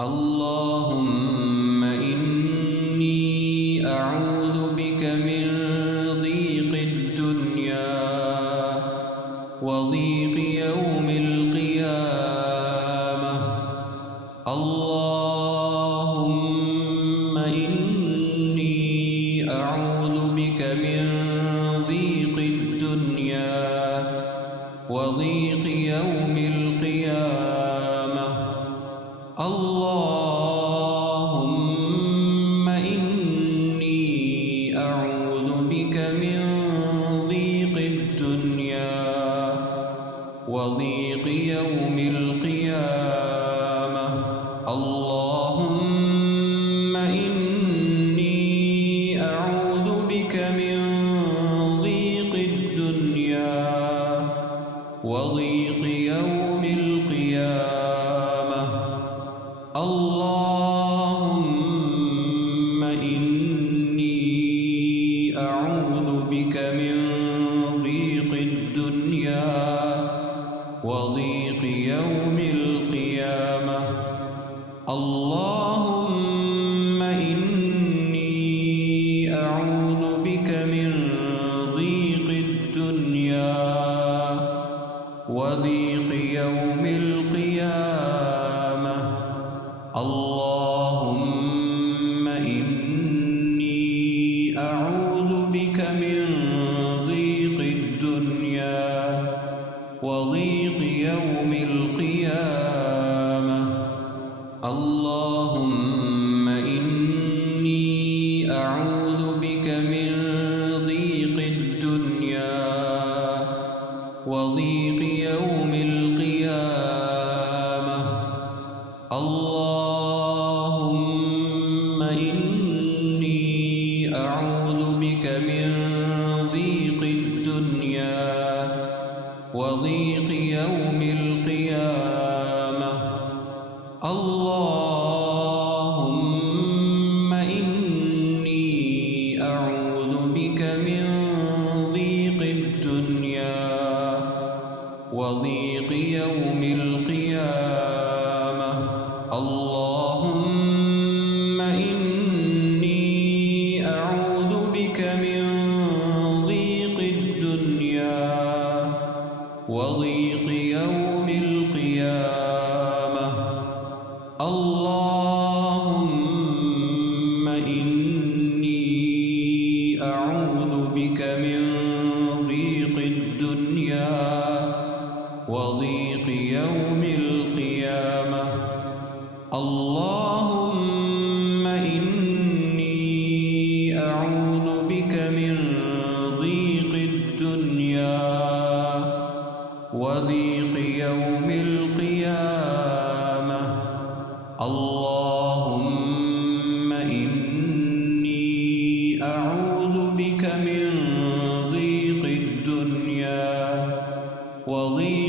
اللهم إني أعوذ بك من ضيق الدنيا وضيق يوم القيامة. اللهم إني أعوذ بك من ضيق الدنيا وضيق يوم القيامة. اللهم إني أعوذ بك من ضيق الدنيا وضيق يوم القيامة. اللهم إني أعوذ بك من ضيق الدنيا وضيق يوم القيامة. اللهم إني أعوذ بك من ضيق الدنيا وضيق يوم القيامة. اللهم إني أعوذ بك من ضيق الدنيا وضيق يوم القيامة. اللهم إني أعوذ بك من ضيق الدنيا وضيق يوم القيامة. اللهم إني أعوذ بك من ضيق الدنيا وضيق يوم القيامة. اللهم إني أعوذ بك من ضيق الدنيا وضيق يوم القيامة. اللهم إني أعوذ بك من ضيق الدنيا وضيق يوم القيامة. اللهم إني أعوذ بك من ضيق الدنيا وضيق يوم القيامة. اللهم إني أعوذ بك من ضيق الدنيا وضيق يوم القيامة. اللهم إني أعوذ بك من ضيق الدنيا وضيق يوم القيامة. اللهم إني أعوذ بك من ضيق الدنيا وضيق